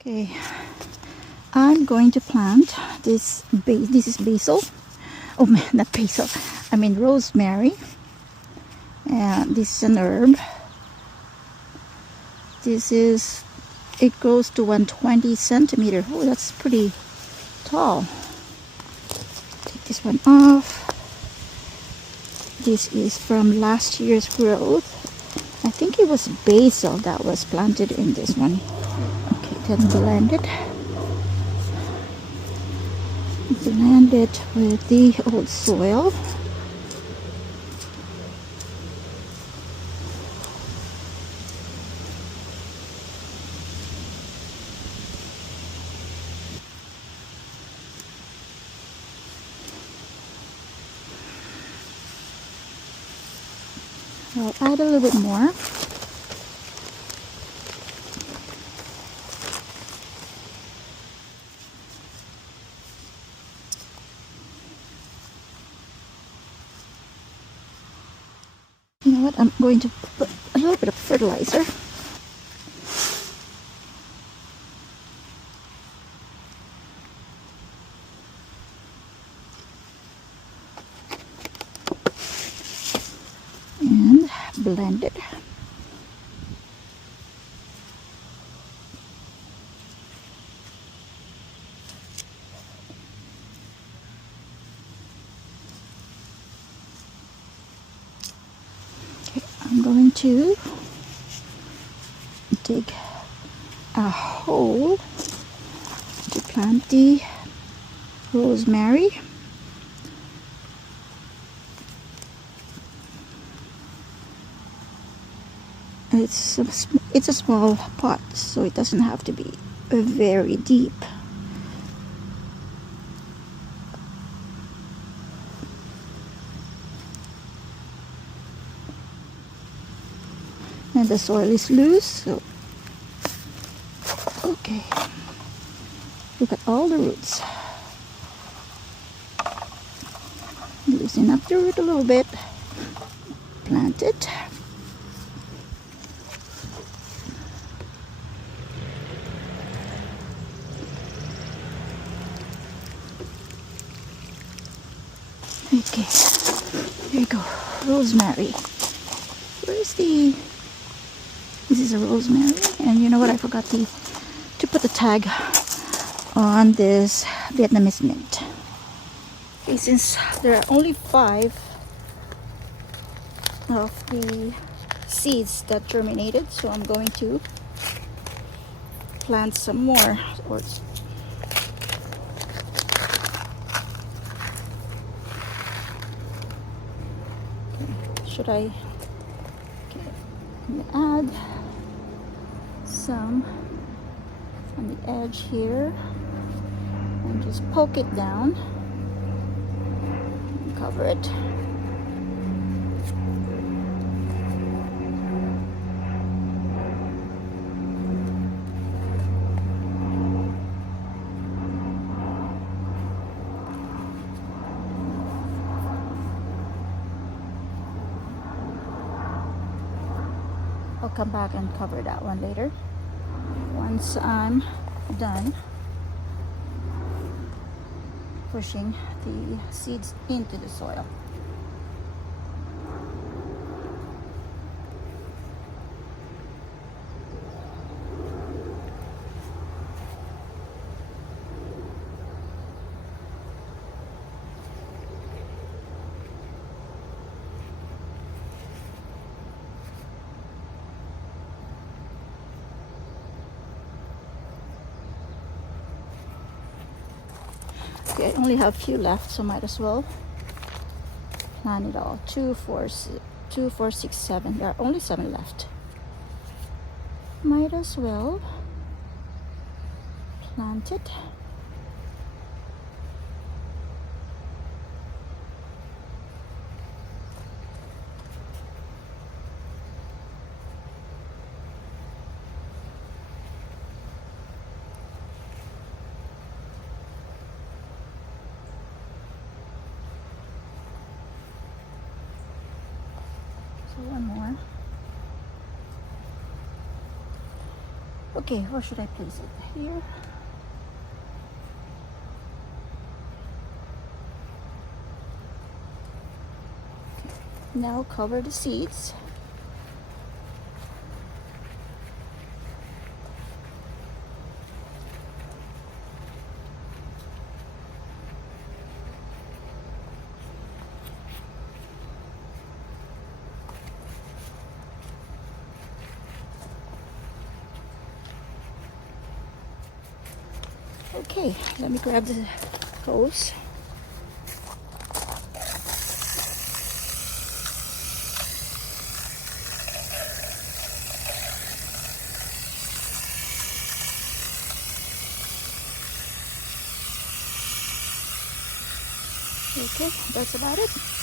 Okay, I'm going to plant this. This is basil. Oh man, not basil. I mean rosemary. And this is an herb. It grows to 120 centimeter. Oh, that's pretty tall. Take this one off. This is from last year's growth. I think it was basil that was planted in this one. Okay, then blend it. Blend it with the old soil. I'll add a little bit more. You know what? I'm going to put a little bit of fertilizer. And blend it. I'm going to dig a hole to plant the rosemary. It's a small pot, so it doesn't have to be very deep. And the soil is loose, so okay. Look at all the roots. Loosen up the root a little bit. Plant it. Okay, there you go. Rosemary. Where's the... This is a rosemary, and you know what? I forgot to put the tag on this Vietnamese mint. Okay, since there are only 5 of the seeds that germinated, so I'm going to plant some more. Should I? Okay, I'm gonna add some on the edge here and just poke it down and cover it. I'll come back and cover that one later once I'm done pushing the seeds into the soil. Okay, I only have a few left, so might as well plant it all. 2, 4, 6, 7. There are only 7 left. Might as well plant it. One more. Okay, where should I place it? Here. Now cover the seeds. Okay, let me grab the hose. Okay, that's about it.